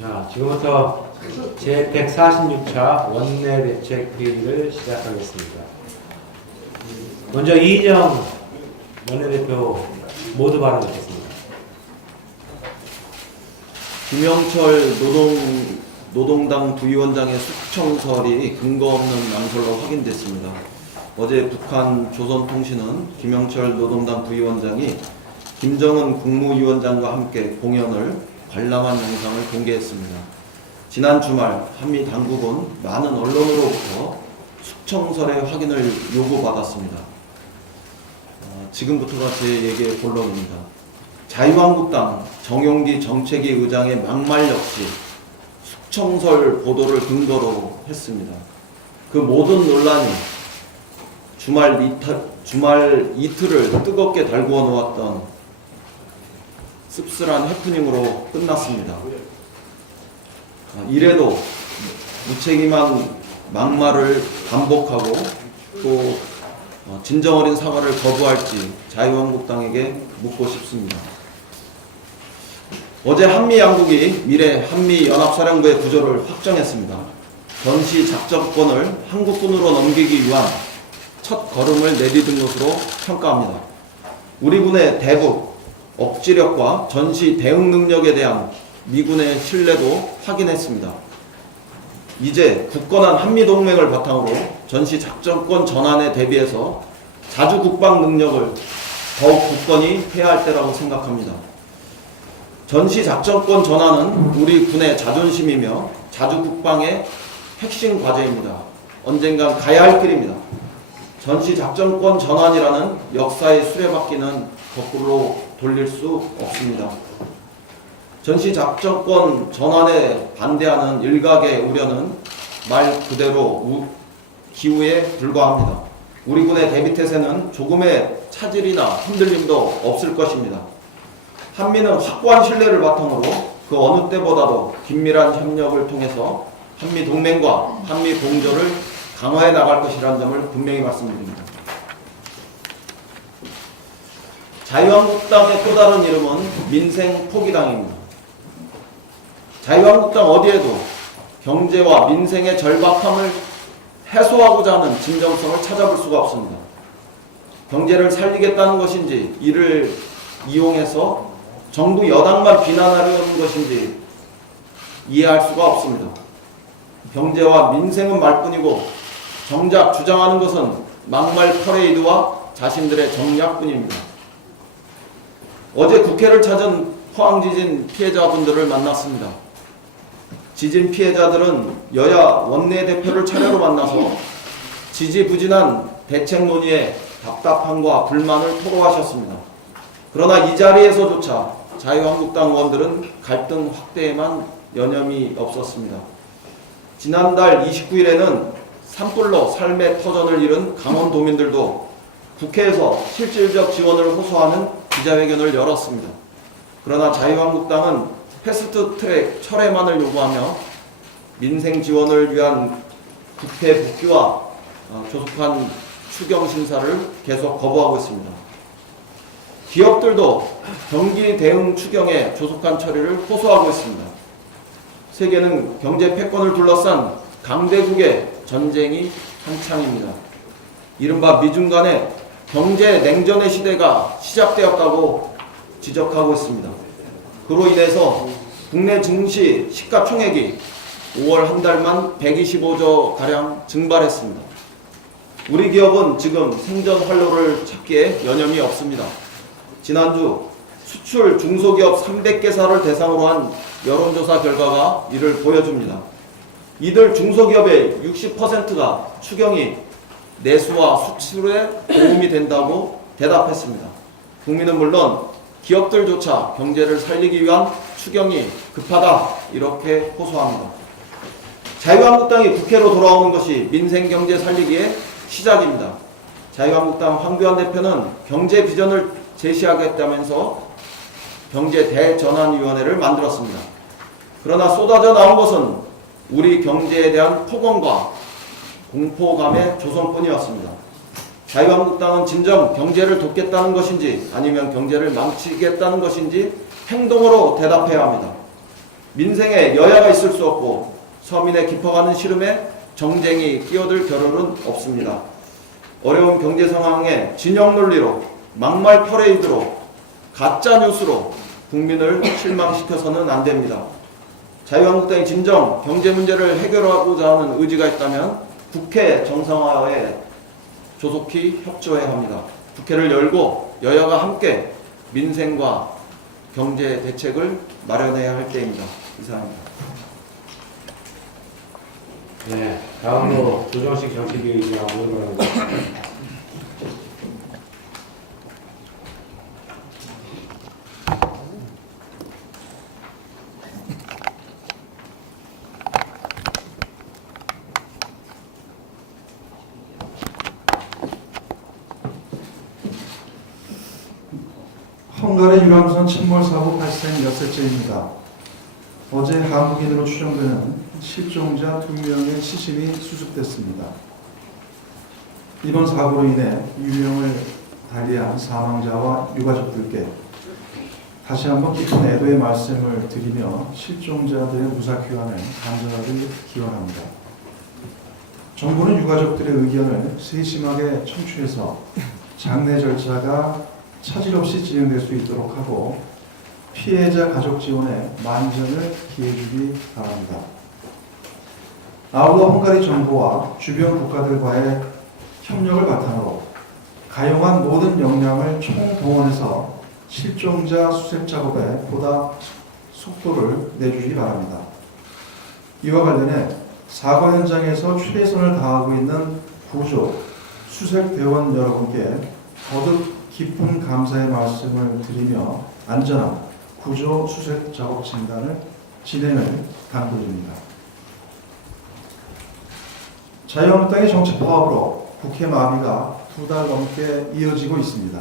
자, 지금부터 제146차 원내대책회의를 시작하겠습니다. 먼저 이인영 원내대표 모두 발언 듣겠습니다. 김영철 노동당 부위원장의 숙청설이 근거 없는 낭설로 확인됐습니다. 어제 북한 조선통신은 김영철 노동당 부위원장이 김정은 국무위원장과 함께 공연을 관람한 영상을 공개했습니다. 지난 주말 한미 당국은 많은 언론으로부터 숙청설의 확인을 요구받았습니다. 지금부터가 제 얘기의 본론입니다. 자유한국당 정용기 정책위 의장의 막말 역시 숙청설 보도를 근거로 했습니다. 그 모든 논란이 주말 이틀을 뜨겁게 달구어 놓았던 씁쓸한 해프닝으로 끝났습니다. 이래도 무책임한 막말을 반복하고 또 진정 어린 사과를 거부할지 자유한국당에게 묻고 싶습니다. 어제 한미양국이 미래 한미연합사령부의 구조를 확정했습니다. 전시 작전권을 한국군으로 넘기기 위한 첫 걸음을 내디딘 것으로 평가합니다. 우리 군의 대북, 억지력과 전시 대응 능력에 대한 미군의 신뢰도 확인했습니다. 이제 굳건한 한미동맹을 바탕으로 전시 작전권 전환에 대비해서 자주 국방 능력을 더욱 굳건히 해야 할 때라고 생각합니다. 전시 작전권 전환은 우리 군의 자존심이며 자주 국방의 핵심 과제입니다. 언젠간 가야 할 길입니다. 전시 작전권 전환이라는 역사의 수레바퀴는 거꾸로 돌릴 수 없습니다. 전시 작전권 전환에 반대하는 일각의 우려는 말 그대로 기우에 불과합니다. 우리 군의 대비태세는 조금의 차질이나 흔들림도 없을 것입니다. 한미는 확고한 신뢰를 바탕으로 그 어느 때보다도 긴밀한 협력을 통해서 한미 동맹과 한미 공조를 강화해 나갈 것이라는 점을 분명히 말씀드립니다. 자유한국당의 또 다른 이름은 민생포기당입니다. 자유한국당 어디에도 경제와 민생의 절박함을 해소하고자 하는 진정성을 찾아볼 수가 없습니다. 경제를 살리겠다는 것인지 이를 이용해서 정부 여당만 비난하려는 것인지 이해할 수가 없습니다. 경제와 민생은 말뿐이고 정작 주장하는 것은 막말 퍼레이드와 자신들의 정략뿐입니다. 어제 국회를 찾은 포항지진 피해자분들을 만났습니다. 지진 피해자들은 여야 원내대표를 차례로 만나서 지지부진한 대책 논의에 답답함과 불만을 토로하셨습니다. 그러나 이 자리에서조차 자유한국당 의원들은 갈등 확대에만 여념이 없었습니다. 지난달 29일에는 산불로 삶의 터전을 잃은 강원도민들도 국회에서 실질적 지원을 호소하는 기자회견을 열었습니다. 그러나 자유한국당은 패스트트랙 철회만을 요구하며 민생 지원을 위한 국회 복귀와 조속한 추경 심사를 계속 거부하고 있습니다. 기업들도 경기 대응 추경의 조속한 처리를 호소하고 있습니다. 세계는 경제 패권을 둘러싼 강대국의 전쟁이 한창입니다. 이른바 미중 간의 경제 냉전의 시대가 시작되었다고 지적하고 있습니다. 그로 인해서 국내 증시 시가총액이 5월 한 달만 125조 가량 증발했습니다. 우리 기업은 지금 생존 활로를 찾기에 여념이 없습니다. 지난주 수출 중소기업 300개사를 대상으로 한 여론조사 결과가 이를 보여줍니다. 이들 중소기업의 60%가 추경이 내수와 수출에 도움이 된다고 대답했습니다. 국민은 물론 기업들조차 경제를 살리기 위한 추경이 급하다 이렇게 호소합니다. 자유한국당이 국회로 돌아오는 것이 민생경제 살리기의 시작입니다. 자유한국당 황교안 대표는 경제 비전을 제시하겠다면서 경제 대전환위원회를 만들었습니다. 그러나 쏟아져 나온 것은 우리 경제에 대한 폭언과 공포감의 조성뿐이었습니다. 자유한국당은 진정 경제를 돕겠다는 것인지 아니면 경제를 망치겠다는 것인지 행동으로 대답해야 합니다. 민생에 여야가 있을 수 없고 서민의 깊어가는 시름에 정쟁이 끼어들 겨를은 없습니다. 어려운 경제 상황에 진영 논리로 막말 퍼레이드로 가짜 뉴스로 국민을 실망시켜서는 안 됩니다. 자유한국당이 진정 경제 문제를 해결하고자 하는 의지가 있다면 국회 정상화에 조속히 협조해야 합니다. 국회를 열고 여야가 함께 민생과 경제 대책을 마련해야 할 때입니다. 이상입니다. 네, 다음으로 조정식 정치기획위원 모두 바랍니다. 헝가리 유람선 침몰 사고 발생 엿새째입니다. 어제 한국인으로 추정되는 실종자 2명의 시신이 수습됐습니다. 이번 사고로 인해 유명을 달리한 사망자와 유가족들께 다시 한번 깊은 애도의 말씀을 드리며 실종자들의 무사귀환을 간절하게 기원합니다. 정부는 유가족들의 의견을 세심하게 청취해서 장례 절차가 차질 없이 진행될 수 있도록 하고 피해자 가족 지원에 만전을 기해주기 바랍니다. 아울러 헝가리 정부와 주변 국가들과의 협력을 바탕으로 가용한 모든 역량을 총동원해서 실종자 수색 작업에 보다 속도를 내주기 바랍니다. 이와 관련해 사고 현장에서 최선을 다하고 있는 구조, 수색 대원 여러분께 거듭 깊은 감사의 말씀을 드리며 안전한 구조 수색 작업 진단을 진행을 당부드립니다. 자유한국당의 정책 파업으로 국회 마비가 2달 넘게 이어지고 있습니다.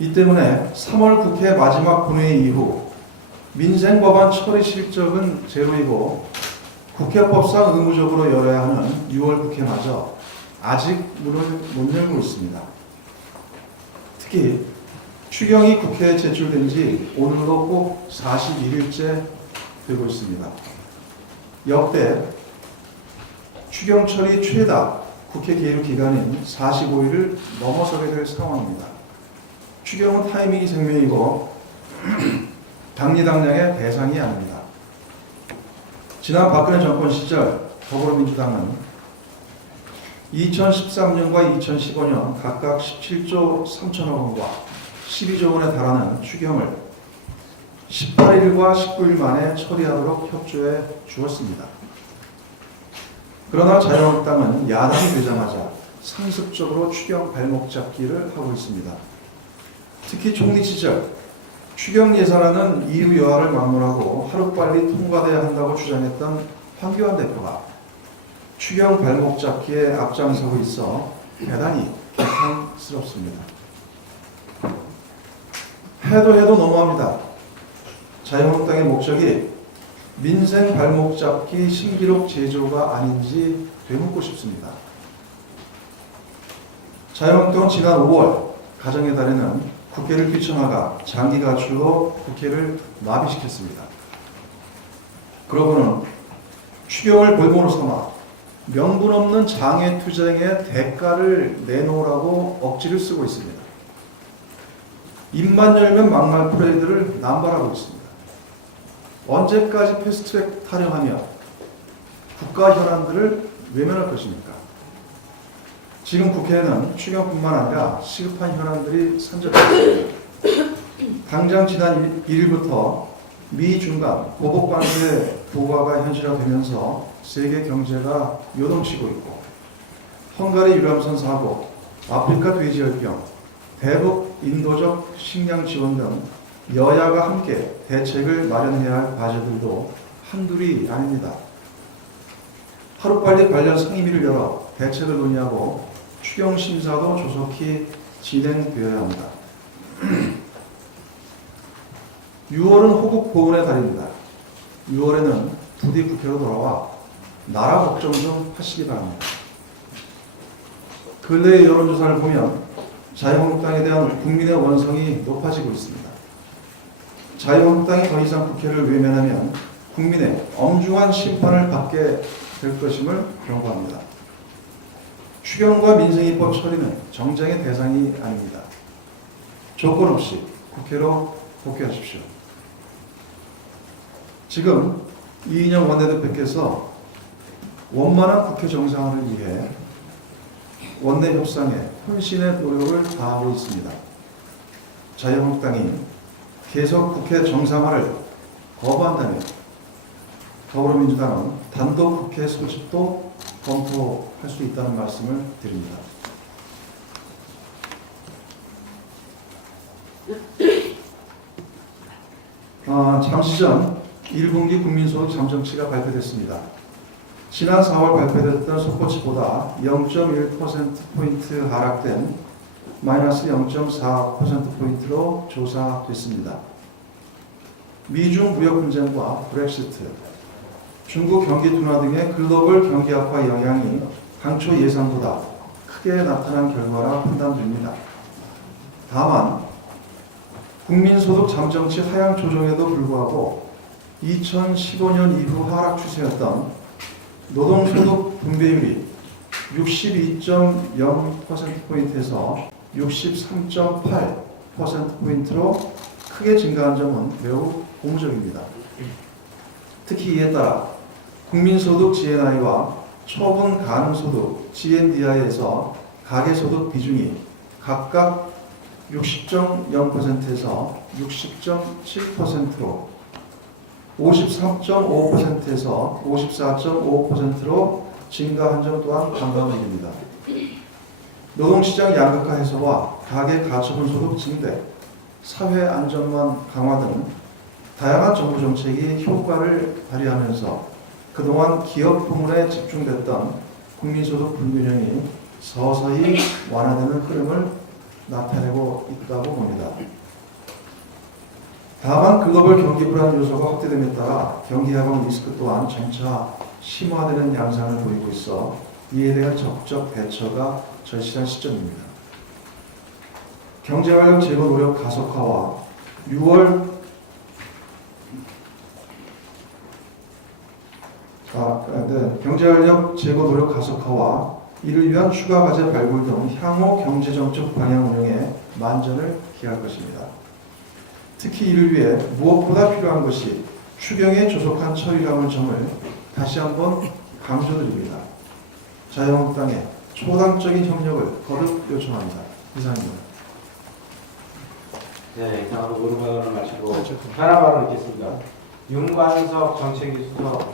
이 때문에 3월 국회 마지막 본회의 이후 민생 법안 처리 실적은 제로이고 국회법상 의무적으로 열어야 하는 6월 국회마저 아직 문을 못 열고 있습니다. 특히 추경이 국회에 제출된 지 오늘로 꼭 41일째 되고 있습니다. 역대 추경 처리 최다 국회 계류 기간인 45일을 넘어서게 될 상황입니다. 추경은 타이밍이 생명이고 당리당량의 대상이 아닙니다. 지난 박근혜 정권 시절 더불어민주당은 2013년과 2015년 각각 17조 3천억 원과 12조 원에 달하는 추경을 18일과 19일 만에 처리하도록 협조해 주었습니다. 그러나 자유한국당은 야당이 되자마자 상습적으로 추경 발목 잡기를 하고 있습니다. 특히 총리 시절 추경 예산안은 이유 여하를 막론하고 하루빨리 통과돼야 한다고 주장했던 황교안 대표가 추경 발목 잡기에 앞장서고 있어 대단히 개탄스럽습니다. 해도 너무합니다. 자유한국당의 목적이 민생 발목 잡기 신기록 제조가 아닌지 되묻고 싶습니다. 자유한국당은 지난 5월 가정의 달에는 국회를 뛰쳐나가 장기 가출로 국회를 마비시켰습니다. 그러고는 추경을 볼모로 삼아 명분 없는 장애 투쟁의 대가를 내놓으라고 억지를 쓰고 있습니다. 입만 열면 막말 프레이드를 남발하고 있습니다. 언제까지 패스트트랙 타령하며 국가 현안들을 외면할 것입니까? 지금 국회에는 추경뿐만 아니라 시급한 현안들이 산적해 있습니다. 당장 지난 1일부터 미 중간 보복 관세의 부과가 현실화되면서 세계 경제가 요동치고 있고 헝가리 유람선 사고, 아프리카 돼지열병, 대북 인도적 식량 지원 등 여야가 함께 대책을 마련해야 할 과제들도 한둘이 아닙니다. 하루빨리 관련 상임위를 열어 대책을 논의하고 추경 심사도 조속히 진행되어야 합니다. 6월은 호국 보훈의 달입니다. 6월에는 부디 국회로 돌아와 나라 걱정 좀 하시기 바랍니다. 근래의 여론조사를 보면 자유한국당에 대한 국민의 원성이 높아지고 있습니다. 자유한국당이 더 이상 국회를 외면하면 국민의 엄중한 심판을 받게 될 것임을 경고합니다. 추경과 민생입법 처리는 정쟁의 대상이 아닙니다. 조건 없이 국회로 복귀하십시오. 지금 이인영 원내대표께서 원만한 국회 정상화를 위해 원내 협상에 혼신의 노력을 다하고 있습니다. 자유한국당이 계속 국회 정상화를 거부한다면 더불어민주당은 단독 국회 소집도 검토할 수 있다는 말씀을 드립니다. 잠시 전 1분기 국민소득 잠정치가 발표됐습니다. 지난 4월 발표됐던 속보치보다 0.1%포인트 하락된 마이너스 0.4%포인트로 조사됐습니다. 미중 무역 분쟁과 브렉시트, 중국 경기 둔화 등의 글로벌 경기 악화 영향이 당초 예상보다 크게 나타난 결과라 판단됩니다. 다만 국민소득 잠정치 하향 조정에도 불구하고 2015년 이후 하락 추세였던 노동소득 분배율이 62.0%포인트에서 63.8%포인트로 크게 증가한 점은 매우 고무적입니다. 특히 이에 따라 국민소득 GNI와 처분 가능소득 GNDI에서 가계소득 비중이 각각 60.0%에서 60.7%로 53.5%에서 54.5%로 증가한 점 또한 반가움입니다. 노동시장 양극화 해소와 가계 가처분 소득 증대, 사회 안전망 강화 등 다양한 정부 정책이 효과를 발휘하면서 그동안 기업 부문에 집중됐던 국민소득 불균형이 서서히 완화되는 흐름을 나타내고 있다고 봅니다. 다만 글로벌 경기 불안 요소가 확대됨에 따라 경기 하방 리스크 또한 점차 심화되는 양상을 보이고 있어 이에 대한 적극적 대처가 절실한 시점입니다. 경제활력 제고 노력 가속화와 6월 경제활력 제고 노력 가속화와 이를 위한 추가 과제 발굴 등 향후 경제정책 방향 운영에 만전을 기할 것입니다. 특히 이를 위해 무엇보다 필요한 것이 추경의 조속한 처리라는 점을 다시 한번 강조드립니다. 자유한국당의 초당적인 협력을 거듭 요청합니다. 이상입니다. 네, 이상으로 모르발언을 마치고 하나 발언 있겠습니다. 윤관석 정책위 수석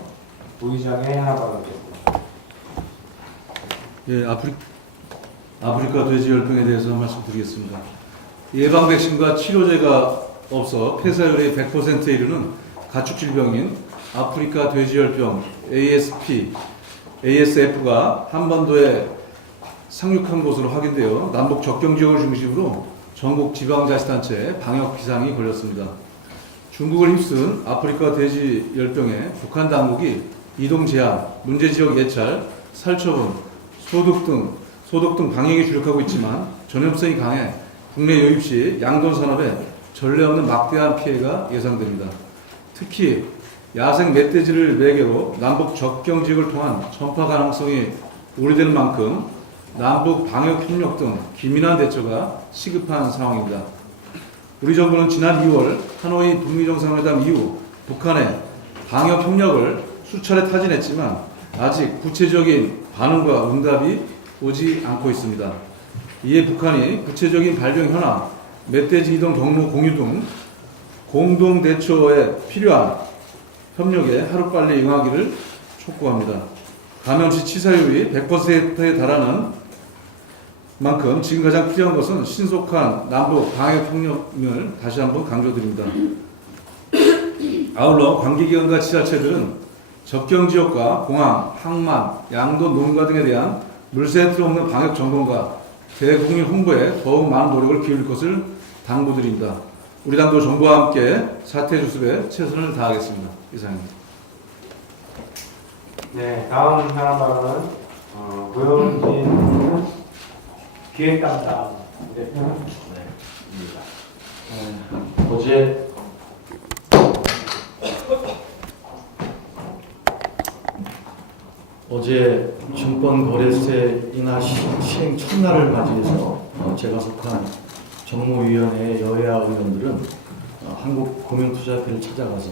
부의장의 하나 발언 있겠습니다. 예, 아프리카 돼지열병에 대해서 말씀드리겠습니다. 예방 백신과 치료제가 없어 폐사율이 100%에 이르는 가축질병인 아프리카 돼지열병 ASF가 한반도에 상륙한 것으로 확인되어 남북 접경 지역을 중심으로 전국 지방자치단체에 방역 비상이 걸렸습니다. 중국을 휩쓴 아프리카 돼지열병에 북한 당국이 이동 제한, 문제 지역 예찰, 살처분, 소득 등 방역에 주력하고 있지만 전염성이 강해 국내 유입 시 양돈 산업에 전례 없는 막대한 피해가 예상됩니다. 특히 야생 멧돼지를 매개로 남북 접경 지역을 통한 전파 가능성이 우려되는 만큼 남북 방역 협력 등 기민한 대처가 시급한 상황입니다. 우리 정부는 지난 2월 하노이 북미 정상회담 이후 북한의 방역 협력을 수차례 타진했지만 아직 구체적인 반응과 응답이 오지 않고 있습니다. 이에 북한이 구체적인 발병 현황, 멧돼지 이동 경로 공유 등 공동 대처에 필요한 협력에 하루빨리 응하기를 촉구합니다. 감염 시 치사율이 100%에 달하는 만큼 지금 가장 필요한 것은 신속한 남북 방역 협력을 다시 한번 강조드립니다. 아울러 관계기관과 지자체들은 접경 지역과 공항, 항만, 양돈, 농가 등에 대한 물새 틀어먹는 방역 점검과 대국민 홍보에 더욱 많은 노력을 기울일 것을 당부드립니다. 우리 당도 정부와 함께 사태 주습에 최선을 다하겠습니다. 이상입니다. 네, 다음 현안 발언은 고영진 기획담당 대표입니다. 어제 증권거래세 인하 시행 첫날을 맞이해서 제가 속한 정무위원회 여야 의원들은 한국금융투자협회를 찾아가서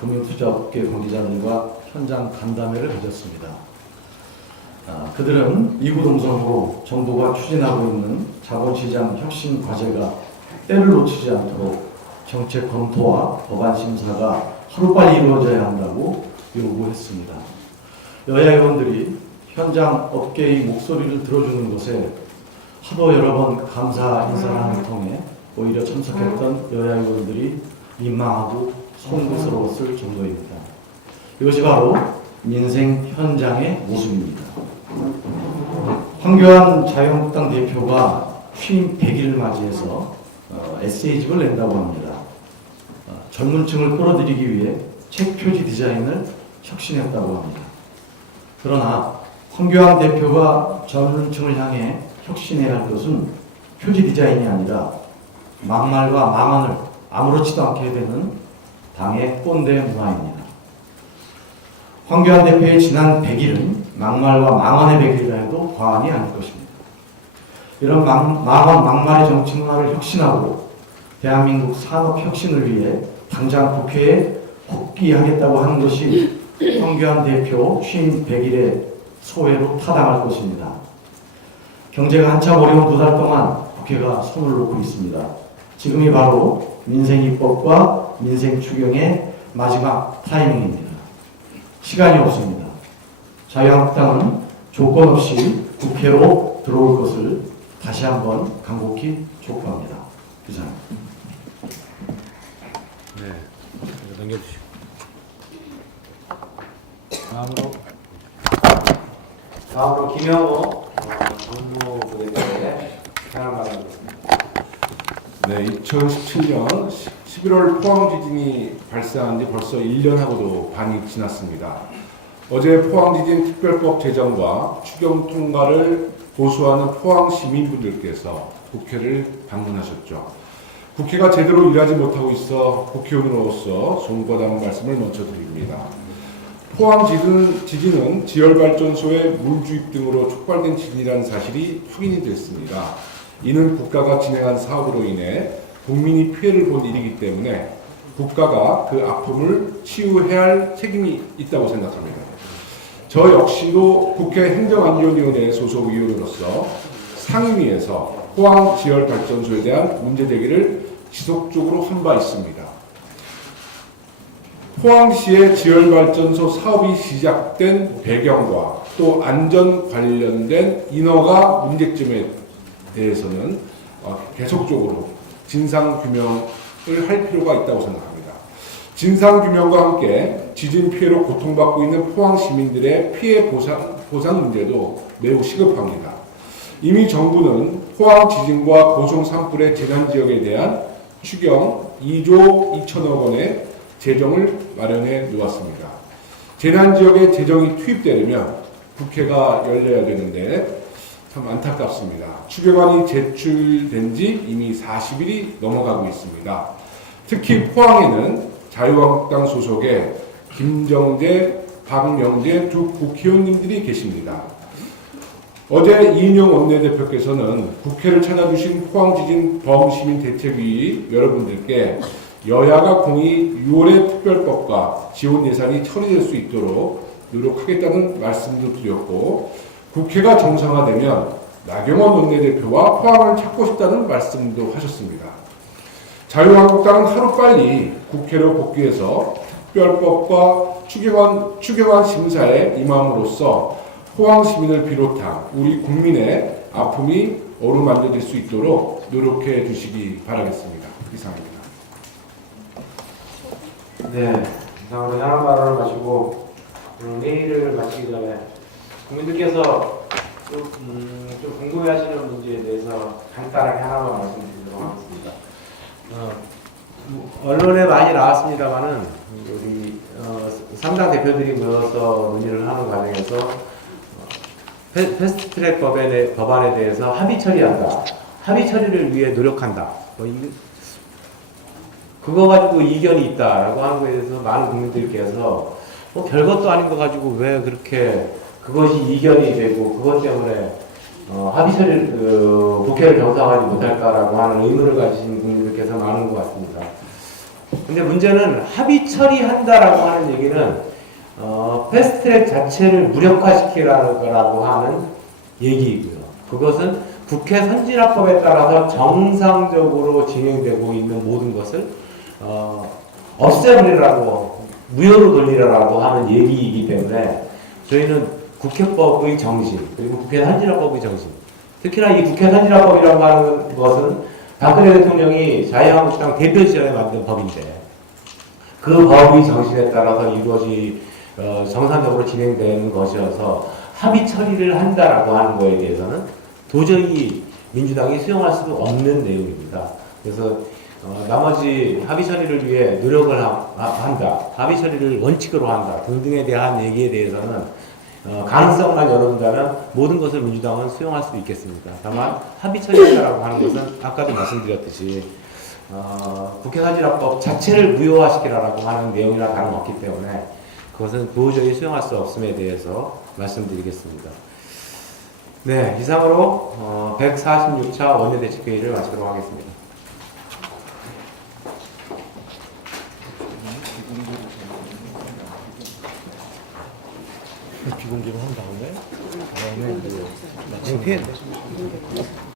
금융투자업계 관계자들과 현장 간담회를 가졌습니다. 그들은 이구동성으로 정부가 추진하고 있는 자본시장 혁신 과제가 때를 놓치지 않도록 정책 검토와 법안 심사가 하루빨리 이루어져야 한다고 요구했습니다. 여야 의원들이 현장 업계의 목소리를 들어주는 것에 하도 여러 번 감사 인사를 통해 오히려 참석했던 여야 의원들이 민망하고 송구스러웠을 정도입니다. 이것이 바로 민생 현장의 모습입니다. 황교안 자유한국당 대표가 취임 100일을 맞이해서 에세이집을 낸다고 합니다. 젊은 층을 끌어들이기 위해 책 표지 디자인을 혁신했다고 합니다. 그러나 황교안 대표가 젊은 층을 향해 혁신해야 할 것은 표지 디자인이 아니라 막말과 망언을 아무렇지도 않게 되는 당의 꼰대 문화입니다. 황교안 대표의 지난 100일은 막말과 망언의 100일이라 해도 과언이 아닐 것입니다. 이런 망언, 막말의 정치 문화를 혁신하고 대한민국 산업 혁신을 위해 당장 국회에 복귀하겠다고 하는 것이 황교안 대표 취임 100일의 소회로 타당할 것입니다. 경제가 한참 어려운 2달 동안 국회가 손을 놓고 있습니다. 지금이 바로 민생 입법과 민생 추경의 마지막 타이밍입니다. 시간이 없습니다. 자유한국당은 조건 없이 국회로 들어올 것을 다시 한번 간곡히 촉구합니다. 이상입니다. 네, 넘겨주시고. 다음으로 김영호 정무부대표의 현안 발언입니다. 네, 2017년 11월 포항 지진이 발생한 지 벌써 1년하고도 반이 지났습니다. 어제 포항 지진 특별법 제정과 추경 통과를 고수하는 포항 시민분들께서 국회를 방문하셨죠. 국회가 제대로 일하지 못하고 있어 국회의원으로서 송구하다는 말씀을 먼저 드립니다. 포항 지진은 지열발전소의 물 주입 등으로 촉발된 지진이라는 사실이 확인이 됐습니다. 이는 국가가 진행한 사업으로 인해 국민이 피해를 본 일이기 때문에 국가가 그 아픔을 치유해야 할 책임이 있다고 생각합니다. 저 역시도 국회 행정안전위원회 소속 의원으로서 상임위에서 포항 지열발전소에 대한 문제 제기를 지속적으로 한 바 있습니다. 포항시의 지열발전소 사업이 시작된 배경과 또 안전 관련된 인허가 문제점에 대해서는 계속적으로 진상규명을 할 필요가 있다고 생각합니다. 진상규명과 함께 지진 피해로 고통받고 있는 포항 시민들의 피해 보상 문제도 매우 시급합니다. 이미 정부는 포항 지진과 고성 산불의 재난지역에 대한 추경 2조 2천억 원의 재정을 마련해 놓았습니다. 재난지역에 재정이 투입되려면 국회가 열려야 되는데 참 안타깝습니다. 추경안이 제출된 지 이미 40일이 넘어가고 있습니다. 특히 포항에는 자유한국당 소속의 김정재, 박명재 두 국회의원님들이 계십니다. 어제 이인영 원내대표께서는 국회를 찾아주신 포항지진 범시민대책위 여러분들께 여야가 공히 6월의 특별법과 지원 예산이 처리될 수 있도록 노력하겠다는 말씀도 드렸고, 국회가 정상화되면 나경원 원내대표와 포항을 찾고 싶다는 말씀도 하셨습니다. 자유한국당은 하루빨리 국회로 복귀해서 특별법과 추경안 심사에 임함으로써 포항 시민을 비롯한 우리 국민의 아픔이 어루만져질 수 있도록 노력해 주시기 바라겠습니다. 이상입니다. 네, 이상으로 현안 발언을 마치고 회의를 마치기 전에 국민들께서 좀 궁금해하시는 문제에 대해서 간단하게 하나만 말씀드리도록 하겠습니다. 언론에 많이 나왔습니다만은 우리 상당 대표들이 모여서 논의를 하는 과정에서 패스트트랙 법안에 대해서 합의 처리한다. 합의 처리를 위해 노력한다. 그거 가지고 이견이 있다라고 하는 거에 대해서 많은 국민들께서 별것도 아닌 거 가지고 왜 그렇게 그것이 이견이 되고 그것 때문에 합의 처리를 국회를 정상화하지 못할까라고 하는 의문을 가지신 국민들께서 많은 것 같습니다. 근데 문제는 합의 처리한다라고 하는 얘기는 패스트트랙 자체를 무력화시키라는 거라고 하는 얘기이고요. 그것은 국회 선진화법에 따라서 정상적으로 진행되고 있는 모든 것을 없애버리라고 무효로 돌리라고 하는 얘기이기 때문에 저희는 국회법의 정신 그리고 국회 선진화법의 정신 특히나 이 국회 선진화법이라고 하는 것은 박근혜 대통령이 자유한국당 대표 시절에 만든 법인데 그 법의 정신에 따라서 이것이 정상적으로 진행되는 것이어서 합의 처리를 한다라고 하는 거에 대해서는 도저히 민주당이 수용할 수 없는 내용입니다. 그래서 나머지 합의 처리를 위해 노력을 한다, 합의 처리를 원칙으로 한다 등등에 대한 얘기에 대해서는 가능성만 열어둔다면 모든 것을 민주당은 수용할 수 있겠습니다. 다만 합의 처리한다라고 하는 것은 아까도 말씀드렸듯이 국회 선진화법 자체를 무효화시키라라고 하는 내용이나 다름없기 때문에 그것은 도저히 수용할 수 없음에 대해서 말씀드리겠습니다. 네, 이상으로 146차 원내대책회의를 마치도록 하겠습니다. 비공개를 한 다음에